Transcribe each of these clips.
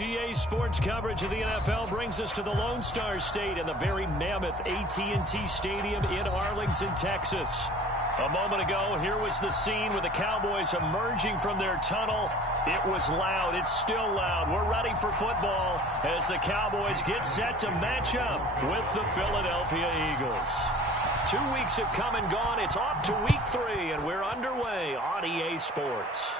EA Sports coverage of the NFL brings us to the Lone Star State in the very mammoth AT&T Stadium in Arlington, Texas. A moment ago, here was the scene with the Cowboys emerging from their tunnel. It was loud. It's still loud. We're ready for football as the Cowboys get set to match up with the Philadelphia Eagles. 2 weeks have come and gone. It's off to week 3, and we're underway on EA Sports.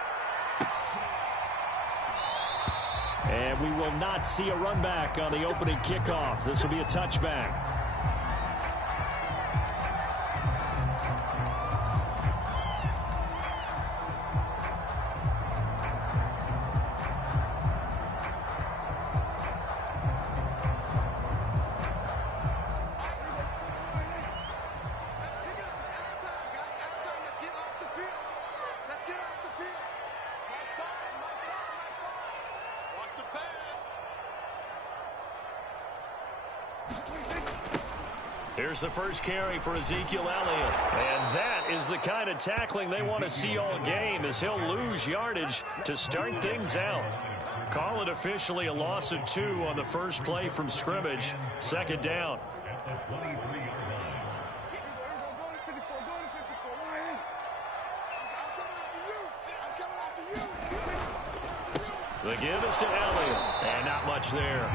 And we will not see a run back on the opening kickoff. This will be a touchback. Here's the first carry for Ezekiel Elliott. And that is the kind of tackling they want to see all game, as he'll lose yardage to start things out. Call it officially a loss of 2 on the first play from scrimmage. Second down. The give is to Elliott. And not much there.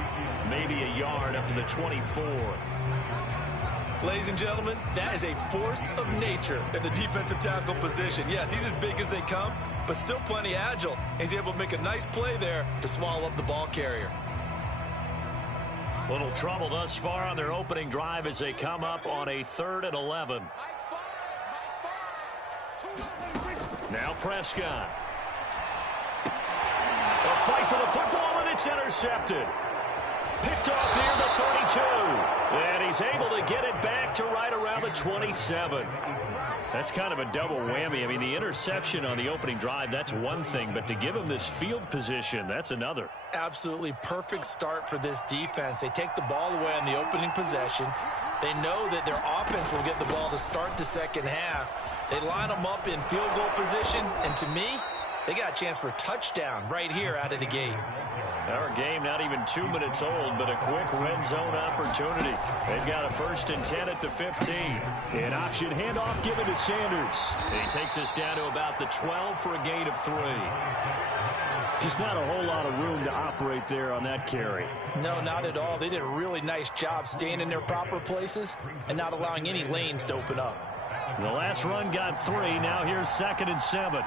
Maybe a yard up to the 24. Ladies and gentlemen, that is a force of nature in the defensive tackle position. Yes, he's as big as they come, but still plenty agile. He's able to make a nice play there to swallow up the ball carrier. Little trouble thus far on their opening drive as they come up on a 3rd and 11. Now Prescott. A fight for the football, and it's intercepted. Picked off near the 32. And he's able to get it back to right around the 27. That's kind of a double whammy. I mean, the interception on the opening drive, that's one thing. But to give him this field position, that's another. Absolutely perfect start for this defense. They take the ball away on the opening possession. They know that their offense will get the ball to start the second half. They line them up in field goal position. And to me, they got a chance for a touchdown right here out of the gate. Our game not even 2 minutes old, but a quick red zone opportunity. They've got a 1st and 10 at the 15. An option handoff given to Sanders. And he takes us down to about the 12 for a gain of 3. Just not a whole lot of room to operate there on that carry. No, not at all. They did a really nice job staying in their proper places and not allowing any lanes to open up. The last run got 3. Now here's 2nd and 7.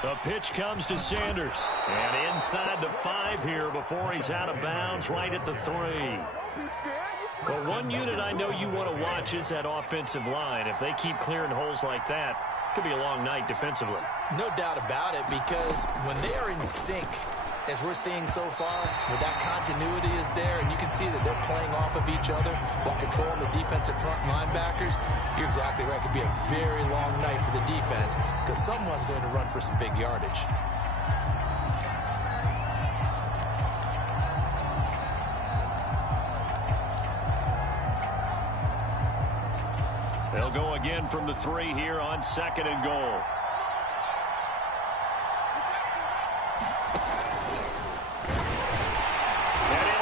The pitch comes to Sanders. And inside the 5 here before he's out of bounds right at the 3. But one unit I know you want to watch is that offensive line. If they keep clearing holes like that, it could be a long night defensively. No doubt about it, because when they are in sync, as we're seeing so far, where that continuity is there, and you can see that they're playing off of each other while controlling the defensive front linebackers, you're exactly right. It could be a very long night for the defense because someone's going to run for some big yardage. They'll go again from the 3 here on 2nd and goal.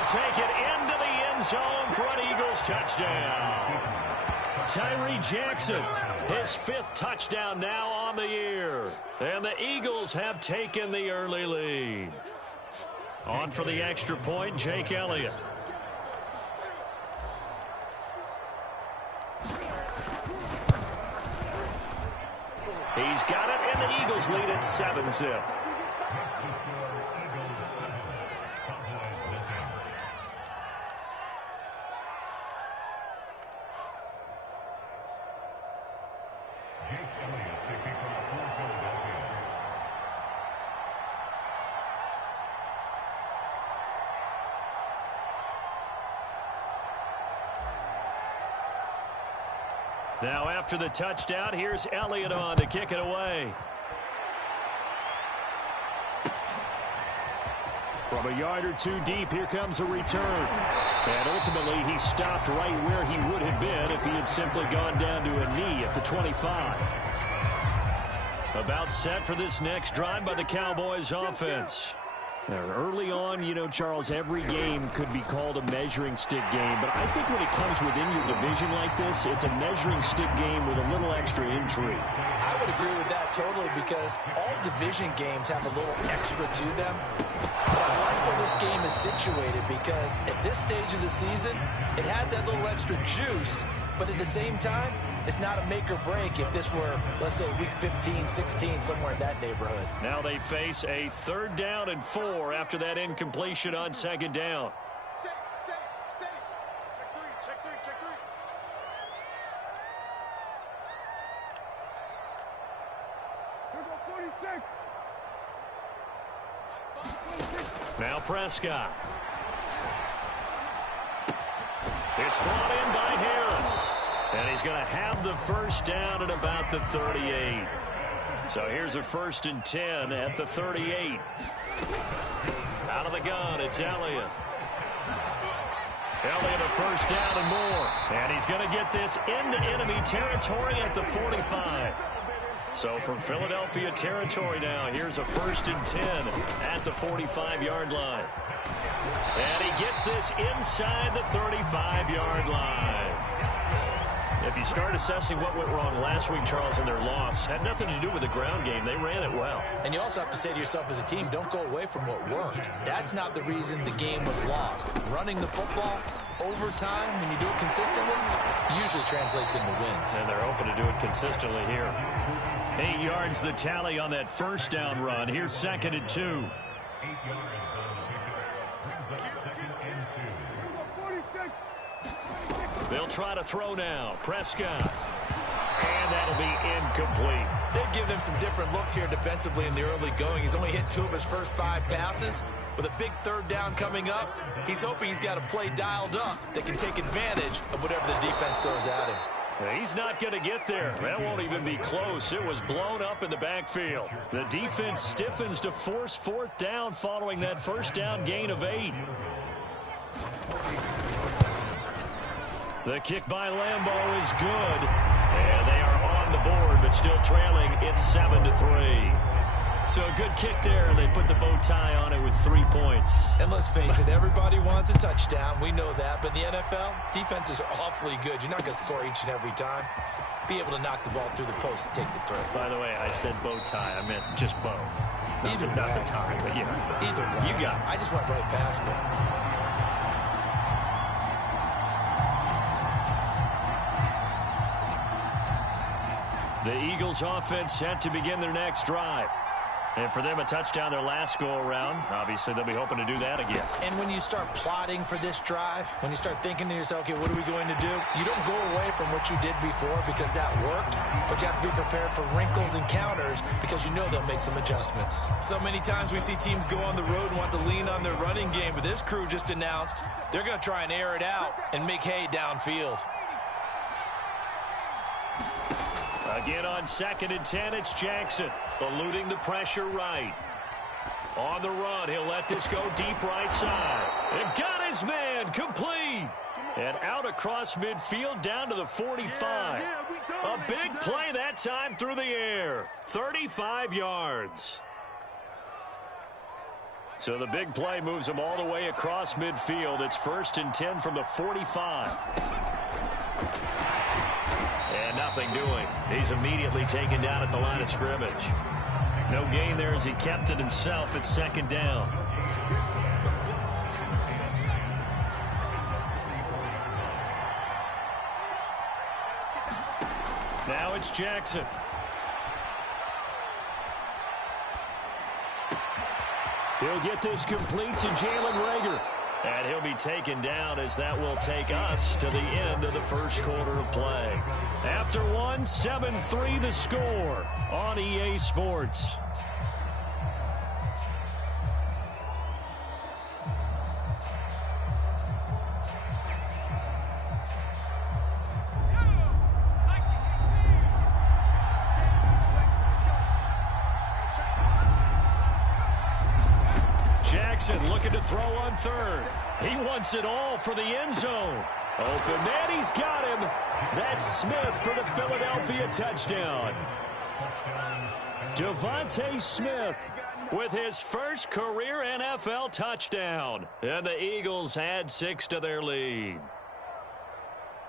Take it into the end zone for an Eagles touchdown. Tyree Jackson, his 5th touchdown now on the year. And the Eagles have taken the early lead. On for the extra point, Jake Elliott. He's got it, and the Eagles lead at 7-zip. Now after the touchdown, here's Elliott on to kick it away. From a yard or 2 deep, here comes a return. And ultimately, he stopped right where he would have been if he had simply gone down to a knee at the 25. About set for this next drive by the Cowboys offense. Early on, you know, Charles, every game could be called a measuring stick game. But I think when it comes within your division like this, it's a measuring stick game with a little extra intrigue. I would agree with that totally because all division games have a little extra to them. But I like where this game is situated because at this stage of the season, it has that little extra juice. But at the same time, it's not a make or break if this were, let's say, week 15, 16, somewhere in that neighborhood. Now they face a 3rd down and 4 after that incompletion on 2nd down. Now Prescott. It's brought in by Harris. And he's going to have the 1st down at about the 38. So here's a 1st and 10 at the 38. Out of the gun, it's Elliott. Elliott a 1st down and more. And he's going to get this into enemy territory at the 45. So from Philadelphia territory now, here's a 1st and 10 at the 45-yard line. And he gets this inside the 35-yard line. If you start assessing what went wrong last week, Charles, in their loss, had nothing to do with the ground game. They ran it well. And you also have to say to yourself as a team, don't go away from what worked. That's not the reason the game was lost. Running the football over time, when you do it consistently, usually translates into wins. And they're hoping to do it consistently here. 8 yards the tally on that 1st down run. Here's 2nd and 2. They'll try to throw now. Prescott. And that'll be incomplete. They've given him some different looks here defensively in the early going. He's only hit 2 of his first 5 passes. With a big 3rd down coming up, he's hoping he's got a play dialed up that can take advantage of whatever the defense throws at him. He's not going to get there. That won't even be close. It was blown up in the backfield. The defense stiffens to force 4th down following that 1st down gain of 8. The kick by Lambeau is good. And they are on the board, but still trailing. It's 7-3. So a good kick there, and they put the bow tie on it with 3 points. And let's face it, everybody wants a touchdown. We know that. But in the NFL, defenses are awfully good. You're not going to score each and every time. Be able to knock the ball through the post and take the throw. By the way, I said bow tie. I meant just bow. Not the tie, but yeah. Either way. You got it. I just went right past it. The Eagles offense set to begin their next drive. And for them, a touchdown their last go-around. Obviously, they'll be hoping to do that again. And when you start plotting for this drive, when you start thinking to yourself, okay, what are we going to do? You don't go away from what you did before because that worked, but you have to be prepared for wrinkles and counters because you know they'll make some adjustments. So many times we see teams go on the road and want to lean on their running game, but this crew just announced they're going to try and air it out and make hay downfield. Again on 2nd and 10, it's Jackson, eluding the pressure right. On the run, he'll let this go deep right side. And got his man, complete. And out across midfield down to the 45. A big play that time through the air. 35 yards. So the big play moves him all the way across midfield. It's 1st and 10 from the 45. And nothing doing. He's immediately taken down at the line of scrimmage. No gain there as he kept it himself at 2nd down. Now it's Jackson. He'll get this complete to Jalen Reagor. And he'll be taken down as that will take us to the end of the first quarter of play. After one, 7-3 the score on EA Sports. Jackson looking to throw on 3rd. He wants it all for the end zone. Open man, he's got him. That's Smith for the Philadelphia touchdown. Devontae Smith with his first career NFL touchdown. And the Eagles add 6 to their lead.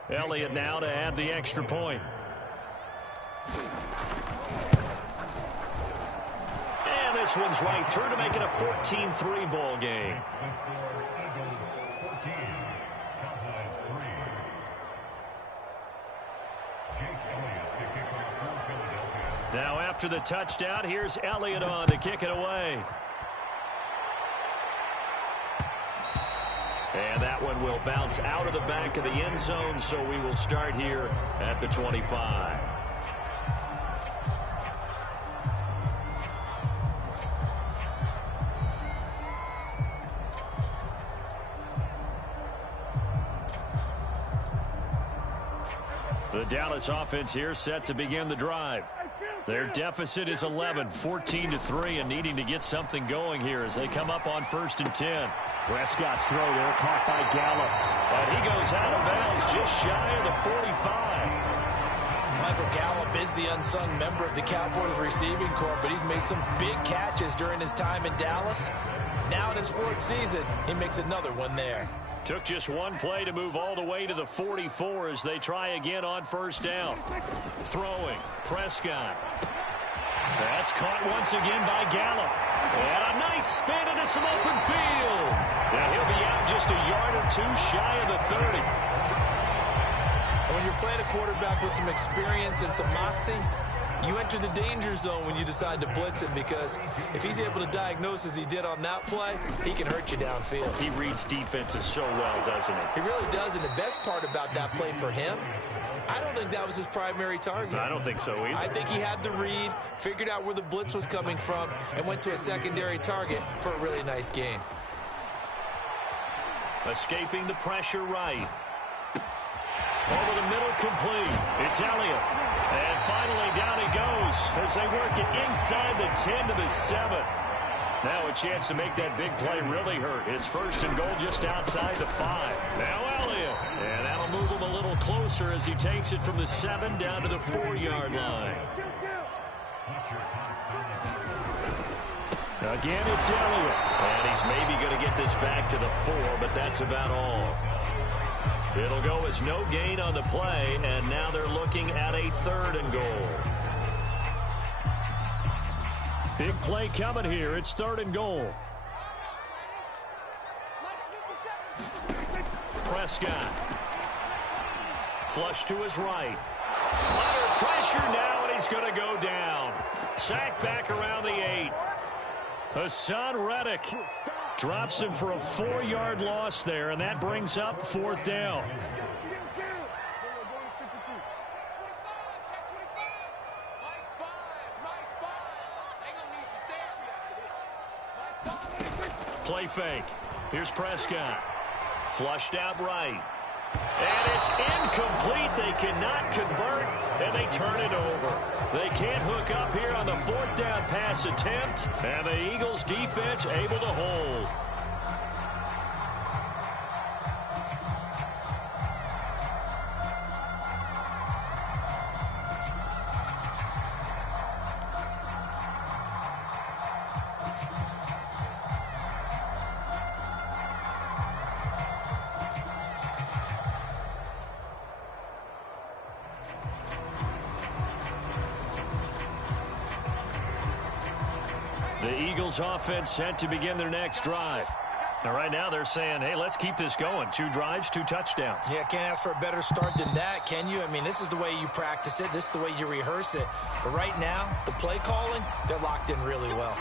Elliott now to add the extra point. And this one's right through to make it a 14-3 ball game. Now after the touchdown, here's Elliott on to kick it away. And that one will bounce out of the back of the end zone, so we will start here at the 25. The Dallas offense here set to begin the drive. Their deficit is 11, 14-3, and needing to get something going here as they come up on 1st and 10. Prescott's throw there caught by Gallup. And he goes out of bounds just shy of the 45. Michael Gallup is the unsung member of the Cowboys receiving corps, but he's made some big catches during his time in Dallas. Now in his 4th season, he makes another one there. Took just one play to move all the way to the 44 as they try again on 1st down. Throwing, Prescott. That's caught once again by Gallup. And a nice spin into some open field. And he'll be out just a yard or 2 shy of the 30. When you're playing a quarterback with some experience and some moxie, you enter the danger zone when you decide to blitz him, because if he's able to diagnose as he did on that play, he can hurt you downfield. He reads defenses so well, doesn't he? He really does, and the best part about that play for him, I don't think that was his primary target. I don't think so either. I think he had the read, figured out where the blitz was coming from, and went to a secondary target for a really nice gain. Escaping the pressure right. Over the middle, complete. It's Elliott. And finally down he goes as they work it inside the 10 to the 7. Now a chance to make that big play really hurt. It's 1st and goal just outside the 5. Now Elliott. And that'll move him a little closer as he takes it from the 7 down to the 4-yard line. Again, it's Elliott. And he's maybe going to get this back to the 4, but that's about all. It'll go as no gain on the play, and now they're looking at a 3rd and goal. Big play coming here. It's 3rd and goal. Prescott. Flush to his right. Under pressure now, and he's going to go down. Sacked back around the 8. Hassan Reddick drops him for a 4-yard loss there, and that brings up 4th down. Play fake. Here's Prescott. Flushed out right. And it's incomplete. They cannot convert, and they turn it over. They can't hook up here on the 4th down pass attempt, and the Eagles defense able to hold. The Eagles offense set to begin their next drive. Now, right now they're saying, hey, let's keep this going. 2 drives, 2 touchdowns. Yeah, can't ask for a better start than that, can you? I mean, this is the way you practice it. This is the way you rehearse it. But right now, the play calling, they're locked in really well.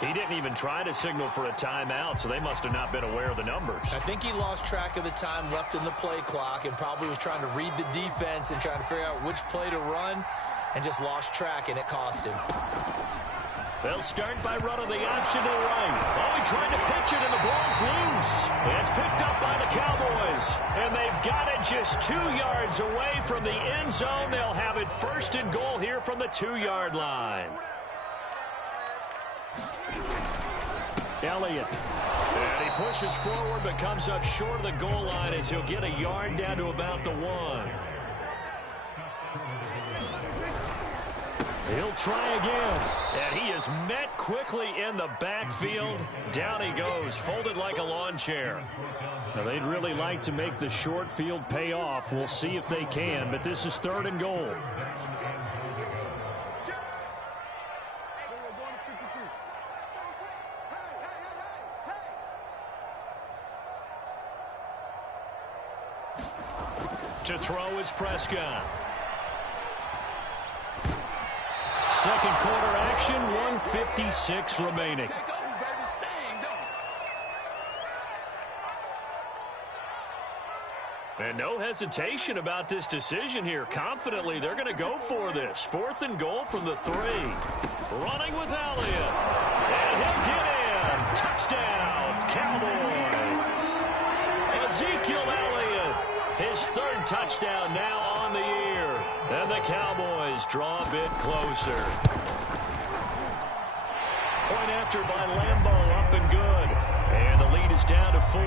He didn't even try to signal for a timeout, so they must have not been aware of the numbers. I think he lost track of the time left in the play clock and probably was trying to read the defense and trying to figure out which play to run, and just lost track, and it cost him. They'll start by running the option to the right. Oh, he tried to pitch it, and the ball's loose. It's picked up by the Cowboys, and they've got it just 2 yards away from the end zone. They'll have it 1st and goal here from the 2-yard line. Elliott. And he pushes forward, but comes up short of the goal line as he'll get a yard down to about the 1. He'll try again. And he is met quickly in the backfield. Down he goes, folded like a lawn chair. Now, they'd really like to make the short field pay off. We'll see if they can, but this is 3rd and goal. To throw is Prescott. Second quarter action, 1:56 remaining. And no hesitation about this decision here. Confidently, they're going to go for this. 4th and goal from the 3. Running with Elliott. And he'll get in. Touchdown, Cowboys. Ezekiel Elliott, his 3rd touchdown now on the year. And the Cowboys draw a bit closer. Point after by Lambeau, up and good. And the lead is down to 4.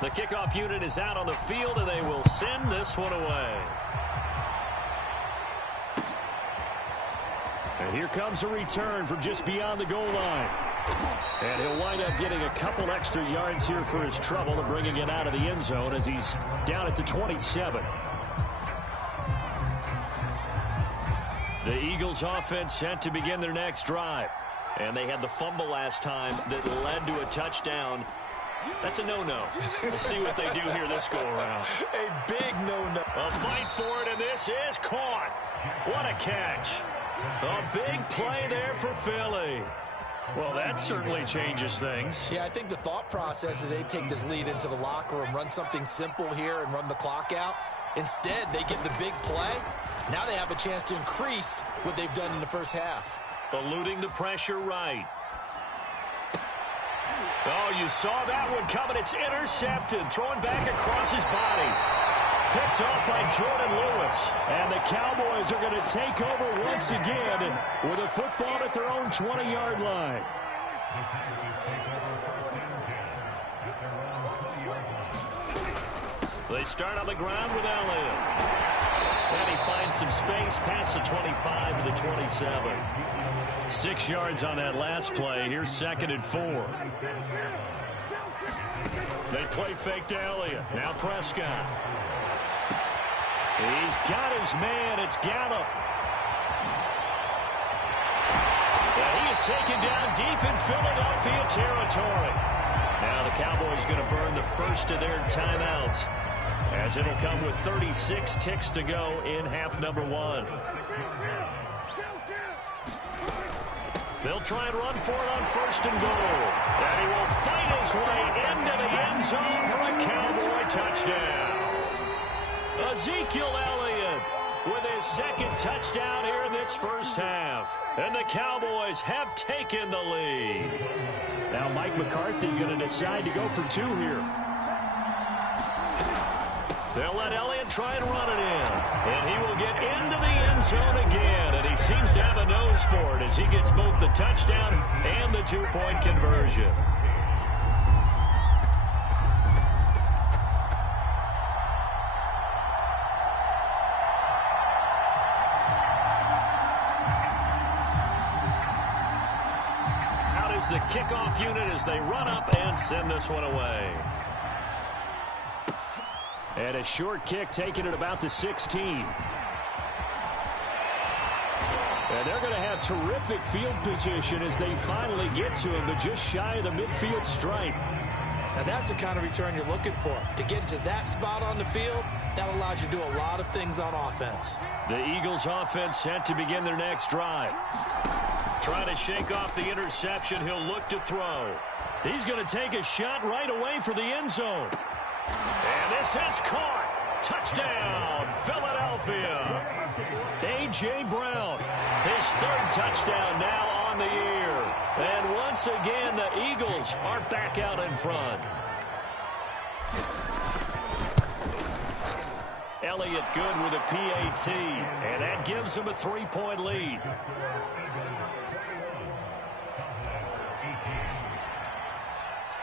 The kickoff unit is out on the field, and they will send this one away. And here comes a return from just beyond the goal line. And he'll wind up getting a couple extra yards here for his trouble and bringing it out of the end zone as he's down at the 27. The Eagles offense set to begin their next drive. And they had the fumble last time that led to a touchdown. That's a no-no. We'll see what they do here this go-around. A big no-no. A fight for it, and this is caught. What a catch. A big play there for Philly. Well, that certainly changes things. Yeah, I think the thought process is they take this lead into the locker room, run something simple here and run the clock out. Instead, they get the big play. Now they have a chance to increase what they've done in the first half. Eluding the pressure right. Oh, you saw that one coming. It's intercepted. Thrown back across his body. Picked off by Jordan Lewis. And the Cowboys are going to take over once again with a football at their own 20-yard line. They start on the ground with Elliott. And he finds some space past the 25 to the 27. 6 yards on that last play. Here's 2nd and 4. They play fake to Elliott. Now Prescott. He's got his man. It's Gallup. And he is taken down deep in Philadelphia territory. Now the Cowboys going to burn the first of their timeouts, as it'll come with 36 ticks to go in half number 1. They'll try and run for it on 1st and goal. And he will fight his way into the end zone for a Cowboy touchdown. Ezekiel Elliott with his 2nd touchdown here in this first half. And the Cowboys have taken the lead. Now Mike McCarthy going to decide to go for 2 here. They'll let Elliott try and run it in. And he will get into the end zone again. And he seems to have a nose for it as he gets both the touchdown and the 2-point conversion. Out is the kickoff unit as they run up and send this one away. And a short kick taken at about the 16. And they're going to have terrific field position as they finally get to him, but just shy of the midfield stripe. Now that's the kind of return you're looking for. To get to that spot on the field, that allows you to do a lot of things on offense. The Eagles offense set to begin their next drive. Trying to shake off the interception, he'll look to throw. He's going to take a shot right away for the end zone. And this is caught. Touchdown, Philadelphia. A.J. Brown, his 3rd touchdown now on the year. And once again, the Eagles are back out in front. Elliott good with a PAT, and that gives him a 3-point lead.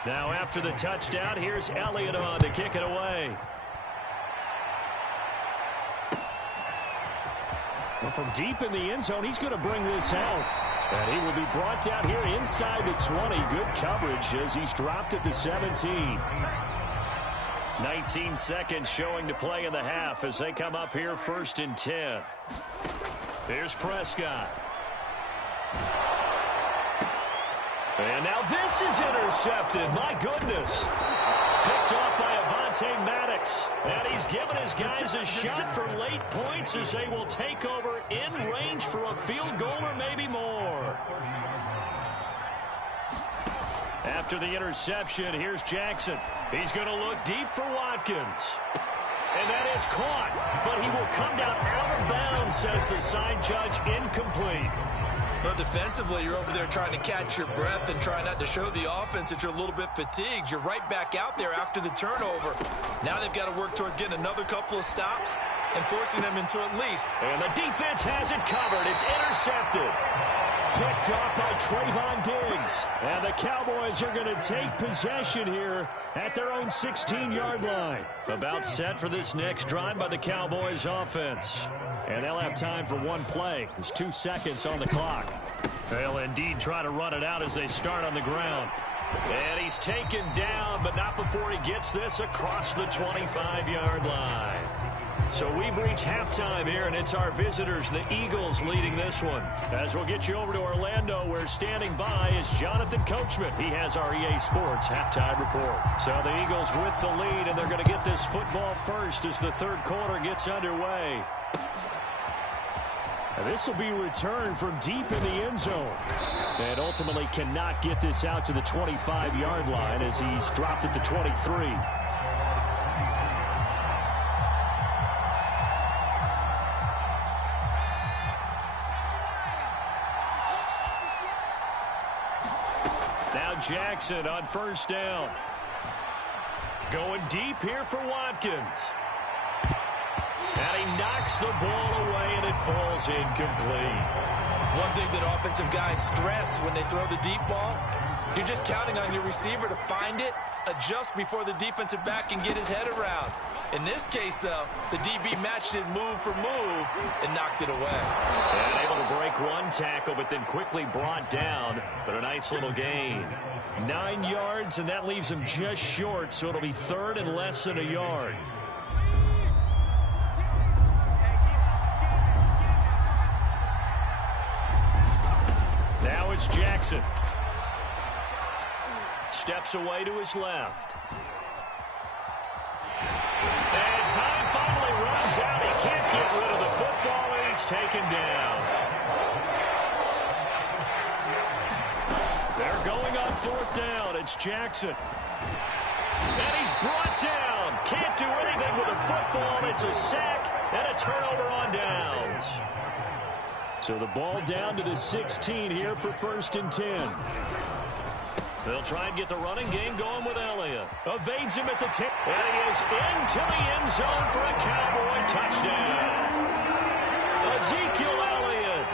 Now after the touchdown, here's Elliott on to kick it away. Well, from deep in the end zone, he's going to bring this out. And he will be brought down here inside the 20. Good coverage as he's dropped at the 17. 19 seconds showing to play in the half as they come up here 1st and 10. Here's Prescott. And now this is intercepted. My goodness. Picked off by Avonte Maddox. And he's given his guys a shot for late points as they will take over in range for a field goal or maybe more. After the interception, here's Jackson. He's going to look deep for Watkins. And that is caught. But he will come down out of bounds, says the side judge, incomplete. Well, defensively, you're over there trying to catch your breath and try not to show the offense that you're a little bit fatigued. You're right back out there after the turnover. Now they've got to work towards getting another couple of stops and forcing them into at least. And the defense has it covered. It's intercepted. Picked off by Trayvon Diggs. And the Cowboys are going to take possession here at their own 16-yard line. About set for this next drive by the Cowboys offense. And they'll have time for one play. There's 2 seconds on the clock. They'll indeed try to run it out as they start on the ground. And he's taken down, but not before he gets this across the 25-yard line. So we've reached halftime here, and it's our visitors, the Eagles, leading this one. As we'll get you over to Orlando, where standing by is Jonathan Coachman. He has our EA Sports halftime report. So the Eagles with the lead, and they're going to get this football first as the third quarter gets underway. And this will be returned from deep in the end zone. And ultimately cannot get this out to the 25-yard line as he's dropped at the 23. Now Jackson on first down. Going deep here for Watkins. And he knocks the ball away, and it falls incomplete. One thing that offensive guys stress when they throw the deep ball, you're just counting on your receiver to find it, adjust before the defensive back can get his head around. In this case, though, the DB matched it move for move and knocked it away. And able to break one tackle, but then quickly brought down. But a nice little gain. 9 yards, and that leaves him just short, so it'll be third and less than a yard. Now it's Jackson. Steps away to his left. And time finally runs out. He can't get rid of the football, and he's taken down. They're going on fourth down. It's Jackson. And he's brought down. Can't do anything with the football. It's a sack and a turnover on downs. So the ball down to the 16 here for 1st and 10. They'll try and get the running game going with Elliott. Evades him at the 10. And he is into the end zone for a Cowboy touchdown. Ezekiel Elliott,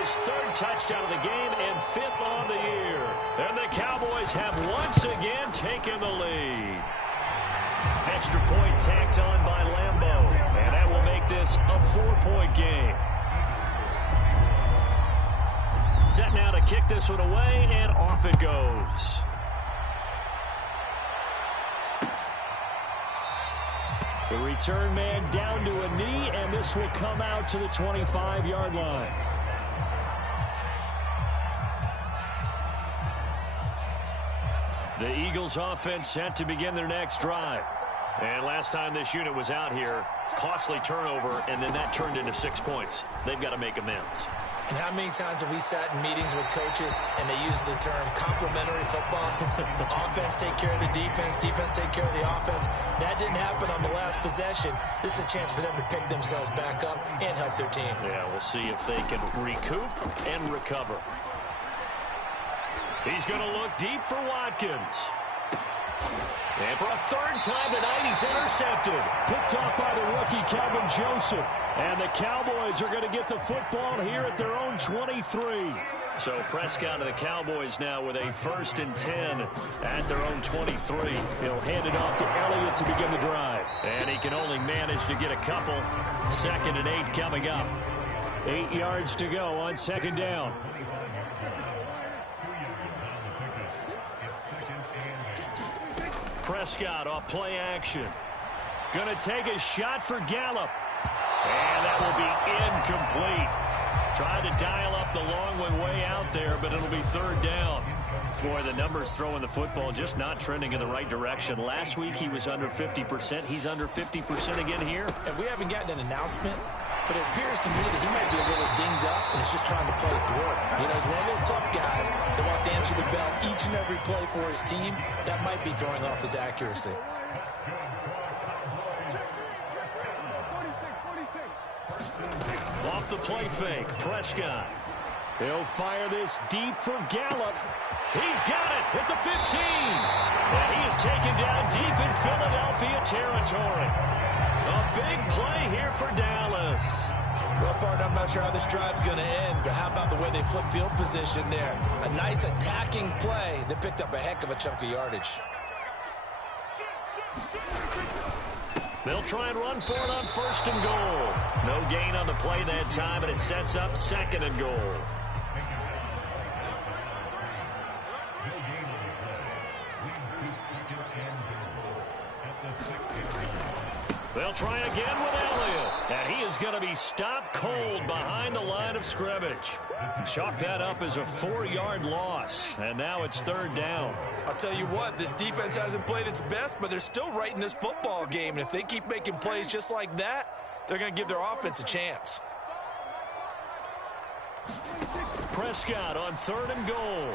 his 3rd touchdown of the game and 5th on the year. And the Cowboys have once again taken the lead. Extra point tacked on by Lambeau. And that will make this a 4-point game. Set now to kick this one away, and off it goes. The return man down to a knee, and this will come out to the 25-yard line. The Eagles offense set to begin their next drive. And last time this unit was out here, costly turnover, and then that turned into 6 points. They've got to make amends. And how many times have we sat in meetings with coaches and they use the term complementary football? Offense take care of the defense, defense take care of the offense. That didn't happen on the last possession. This is a chance for them to pick themselves back up and help their team. Yeah, we'll see if they can recoup and recover. He's going to look deep for Watkins. And for a third time tonight, he's intercepted. Picked off by the rookie, Calvin Joseph. And the Cowboys are going to get the football here at their own 23. So Prescott and the Cowboys now with a 1st and 10 at their own 23. He'll hand it off to Elliott to begin the drive. And he can only manage to get a couple. 2nd and 8 coming up. 8 yards to go on 2nd down. Prescott off play action. Going to take a shot for Gallup. And that will be incomplete. Trying to dial up the long one way out there, but it'll be 3rd down. Boy, the numbers throwing the football just not trending in the right direction. Last week he was under 50%. He's under 50% again here. And we haven't gotten an announcement, but it appears to me that he might be a little dinged up and is just trying to play through it. You know, he's one of those tough guys that wants to answer the bell each and every play for his team. That might be throwing off his accuracy. Off the play fake, Prescott. He'll fire this deep for Gallup. He's got it at the 15. And he is taken down deep in Philadelphia territory. A big play here for Dallas. Well, partner, I'm not sure how this drive's going to end, but how about the way they flip field position there? A nice attacking play that picked up a heck of a chunk of yardage. They'll try and run for it on 1st and goal. No gain on the play that time, and it sets up 2nd and goal. They'll try again with Elliott. And he is going to be stopped cold behind the line of scrimmage. Chalk that up as a 4-yard loss. And now it's 3rd down. I'll tell you what, this defense hasn't played its best, but they're still right in this football game. And if they keep making plays just like that, they're going to give their offense a chance. Prescott on 3rd and goal.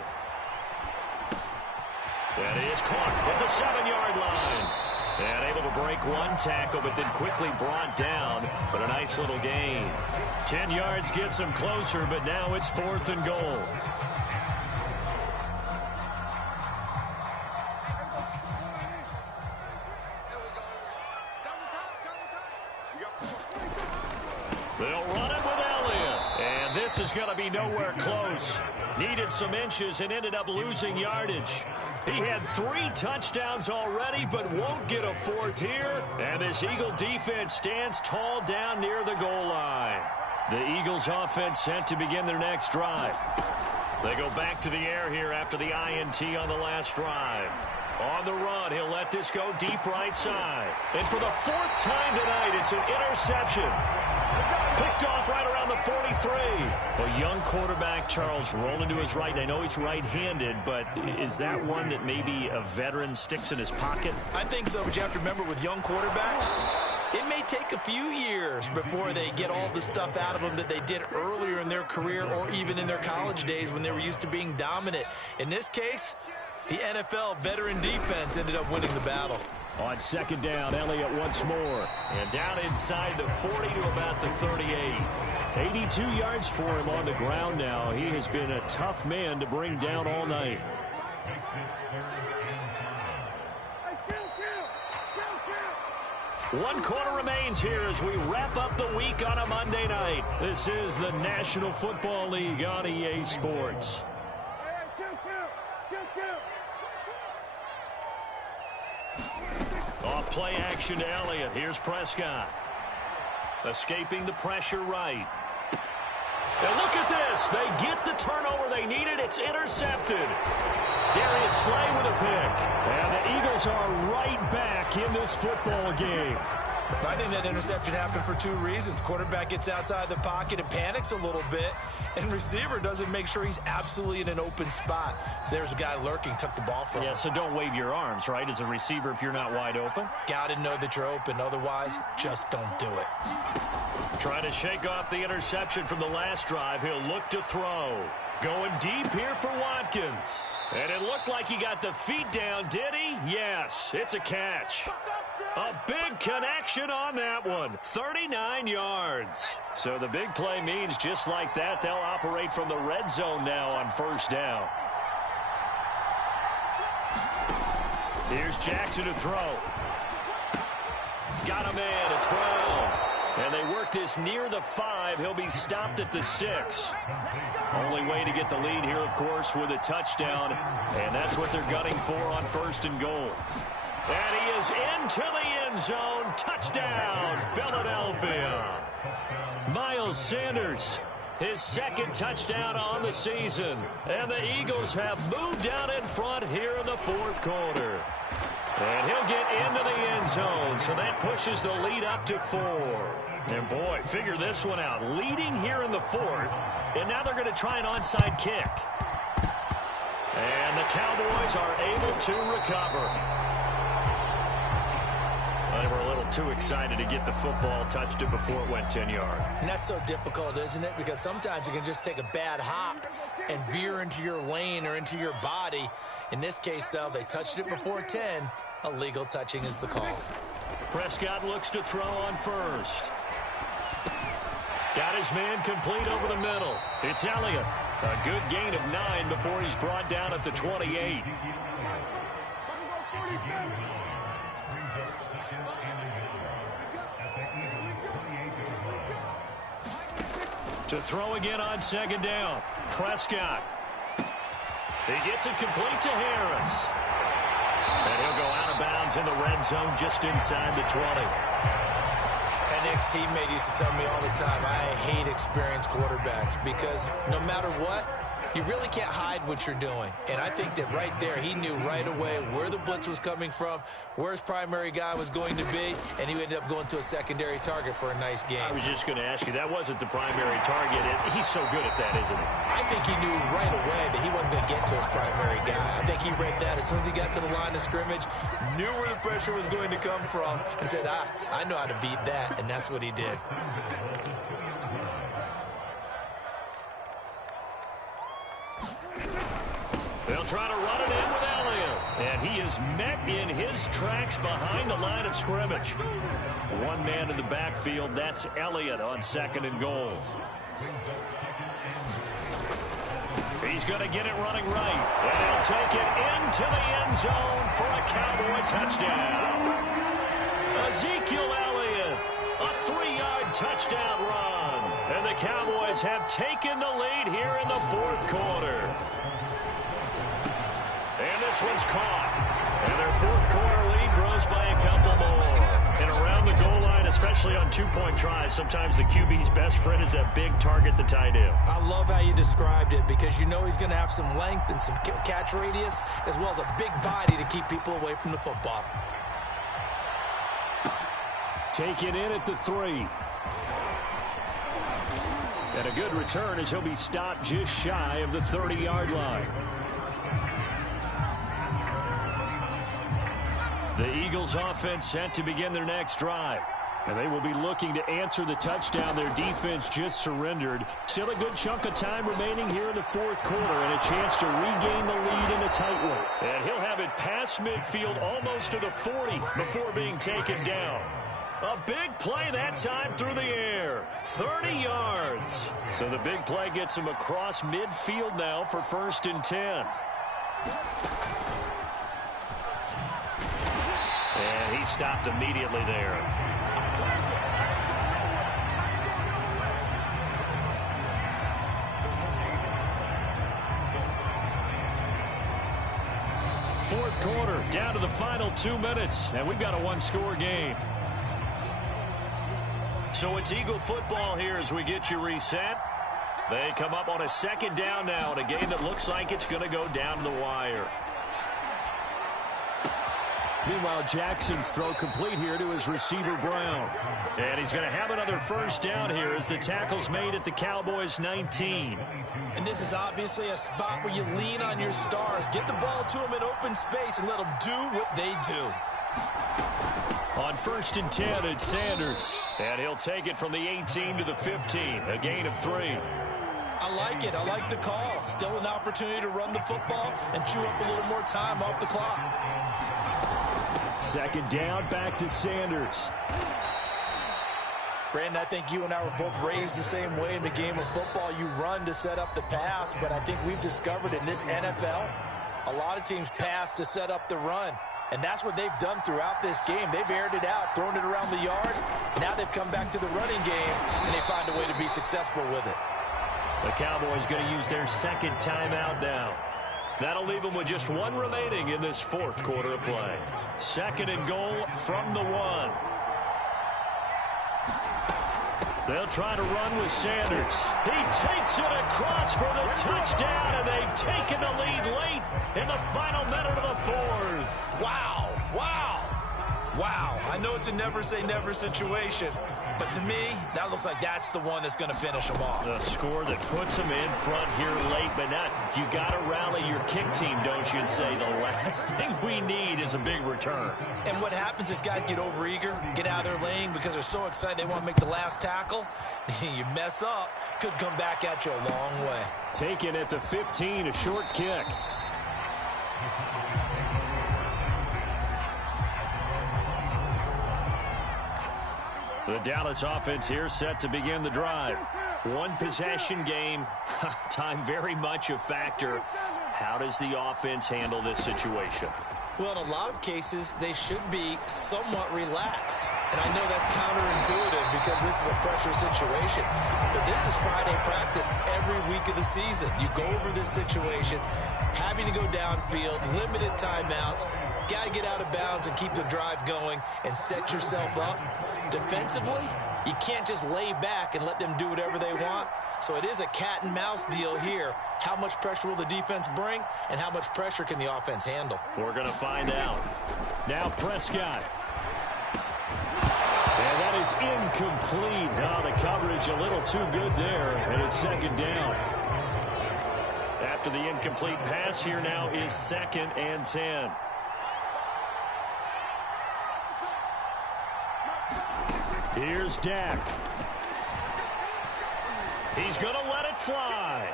And he is caught at the 7-yard line. And able to break one tackle, but then quickly brought down. But a nice little gain. 10 yards gets him closer, but now it's 4th and goal. They'll run it with Elliott. And this is going to be nowhere close. Needed some inches and ended up losing yardage. He had 3 touchdowns already, but won't get a 4th here. And this Eagle defense stands tall down near the goal line. The Eagles offense set to begin their next drive. They go back to the air here after the INT on the last drive. On the run, he'll let this go deep right side. And for the 4th time tonight, it's an interception. Picked off right around the 43. A young quarterback, Charles, rolling to his right. And I know he's right-handed, but is that one that maybe a veteran sticks in his pocket? I think so, but you have to remember with young quarterbacks, it may take a few years before they get all the stuff out of them that they did earlier in their career or even in their college days when they were used to being dominant. In this case, the NFL veteran defense ended up winning the battle. On 2nd down, Elliott once more. And down inside the 40 to about the 38. 82 yards for him on the ground now. He has been a tough man to bring down all night. One quarter remains here as we wrap up the week on a Monday night. This is the National Football League on EA Sports. Off play action to Elliott. Here's Prescott. Escaping the pressure right. And look at this. They get the turnover they needed. It's intercepted. Darius Slay with a pick. And the Eagles are right back in this football game. I think that interception happened for 2 reasons. Quarterback gets outside the pocket and panics a little bit, and receiver doesn't make sure he's absolutely in an open spot. So there's a guy lurking, took the ball from him. Yeah, so don't wave your arms, right, as a receiver if you're not wide open. Got to know that you're open. Otherwise, just don't do it. Trying to shake off the interception from the last drive. He'll look to throw. Going deep here for Watkins. And it looked like he got the feet down, did he? Yes, it's a catch. A big connection on that one. 39 yards. So the big play means just like that, they'll operate from the red zone now on 1st down. Here's Jackson to throw. Got him in. It's Brown. And they work this near the 5. He'll be stopped at the 6. Only way to get the lead here, of course, with a touchdown. And that's what they're gunning for on 1st and goal. And he is into the end zone. Touchdown, Philadelphia. Miles Sanders, his 2nd touchdown on the season. And the Eagles have moved out in front here in the 4th quarter. And he'll get into the end zone, so that pushes the lead up to 4. And boy, figure this one out. Leading here in the 4th, and now they're going to try an onside kick. And the Cowboys are able to recover. They were a little too excited to get the football, touched it before it went 10 yards. And that's so difficult, isn't it? Because sometimes you can just take a bad hop and veer into your lane or into your body. In this case, though, they touched it before 10. Illegal touching is the call. Prescott looks to throw on 1st. Got his man complete over the middle. It's Elliott. A good gain of 9 before he's brought down at the 28. To throw again on 2nd down. Prescott. He gets it complete to Harris. And he'll go out of bounds in the red zone just inside the 20. An ex-teammate used to tell me all the time, I hate experienced quarterbacks because no matter what, you really can't hide what you're doing. And I think that right there, he knew right away where the blitz was coming from, where his primary guy was going to be, and he ended up going to a secondary target for a nice game. I was just going to ask you, that wasn't the primary target. He's so good at that, isn't he? I think he knew right away that he wasn't going to get to his primary guy. I think he read that as soon as he got to the line of scrimmage, knew where the pressure was going to come from, and said, I know how to beat that, and that's what he did. They'll try to run it in with Elliott. And he is met in his tracks behind the line of scrimmage. One man in the backfield, that's Elliott on 2nd and goal. He's going to get it running right. And he'll take it into the end zone for a Cowboy touchdown. Ezekiel Elliott, a 3-yard touchdown run. And the Cowboys have taken the lead here in the 4th quarter. And this one's caught. And their 4th quarter lead grows by a couple more. And around the goal line, especially on 2-point tries, sometimes the QB's best friend is that big target, the tight end. I love how you described it because you know he's going to have some length and some catch radius as well as a big body to keep people away from the football. Taken in at the 3. And a good return as he'll be stopped just shy of the 30-yard line. The Eagles offense set to begin their next drive. And they will be looking to answer the touchdown their defense just surrendered. Still a good chunk of time remaining here in the 4th quarter and a chance to regain the lead in a tight one. And he'll have it past midfield almost to the 40 before being taken down. A big play that time through the air. 30 yards. So the big play gets him across midfield now for 1st and 10. And he stopped immediately there. Fourth quarter, down to the final 2 minutes, and we've got a 1-score game. So it's Eagle football here as we get you reset. They come up on a 2nd down now in a game that looks like it's going to go down to the wire. Meanwhile, Jackson's throw complete here to his receiver, Brown. And he's going to have another 1st down here as the tackle's made at the Cowboys' 19. And this is obviously a spot where you lean on your stars. Get the ball to them in open space and let them do what they do. On 1st and 10, it's Sanders. And he'll take it from the 18 to the 15, a gain of 3. I like it. I like the call. Still an opportunity to run the football and chew up a little more time off the clock. 2nd down, back to Sanders. Brandon, I think you and I were both raised the same way in the game of football. You run to set up the pass, but I think we've discovered in this NFL, a lot of teams pass to set up the run. And that's what they've done throughout this game. They've aired it out, thrown it around the yard. Now they've come back to the running game, and they find a way to be successful with it. The Cowboys going to use their second timeout now. That'll leave them with just one remaining in this fourth quarter of play. Second and goal from the 1. They'll try to run with Sanders. He takes it across for the touchdown, and they've taken the lead late in the final minute of the fourth. Wow, wow, wow. I know it's a never-say-never situation, but to me, that looks like that's the one that's going to finish them off. The score that puts them in front here late, but not. You got to rally your kick team, don't you, and say the last thing we need is a big return. And what happens is guys get overeager, get out of their lane because they're so excited they want to make the last tackle. You mess up, could come back at you a long way. Taken at the 15, a short kick. The Dallas offense here set to begin the drive. One possession game. Time very much a factor. How does the offense handle this situation? Well, in a lot of cases, they should be somewhat relaxed. And I know that's counterintuitive because this is a pressure situation. But this is Friday practice every week of the season. You go over this situation, having to go downfield, limited timeouts, got to get out of bounds and keep the drive going and set yourself up. Defensively, you can't just lay back and let them do whatever they want. So it is a cat and mouse deal here. How much pressure will the defense bring, and how much pressure can the offense handle? We're going to find out. Now Prescott. And that is incomplete. Now the coverage a little too good there, and it's second down. After the incomplete pass, here now is 2nd and 10. Here's Dak. He's going to let it fly.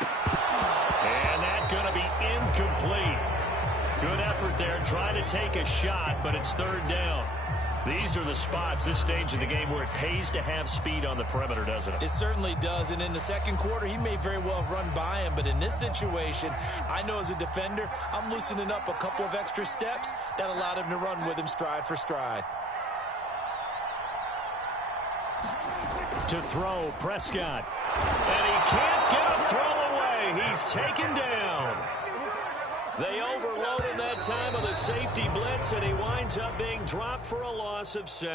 And that's going to be incomplete. Good effort there, trying to take a shot, but it's 3rd down. These are the spots, this stage of the game, where it pays to have speed on the perimeter, doesn't it? It certainly does, and in the second quarter, he may very well have run by him, but in this situation, I know as a defender, I'm loosening up a couple of extra steps that allowed him to run with him stride for stride. To throw, Prescott. And he can't get a throw away. He's taken down. They overload him that time with a safety blitz, and he winds up being dropped for a loss of 7.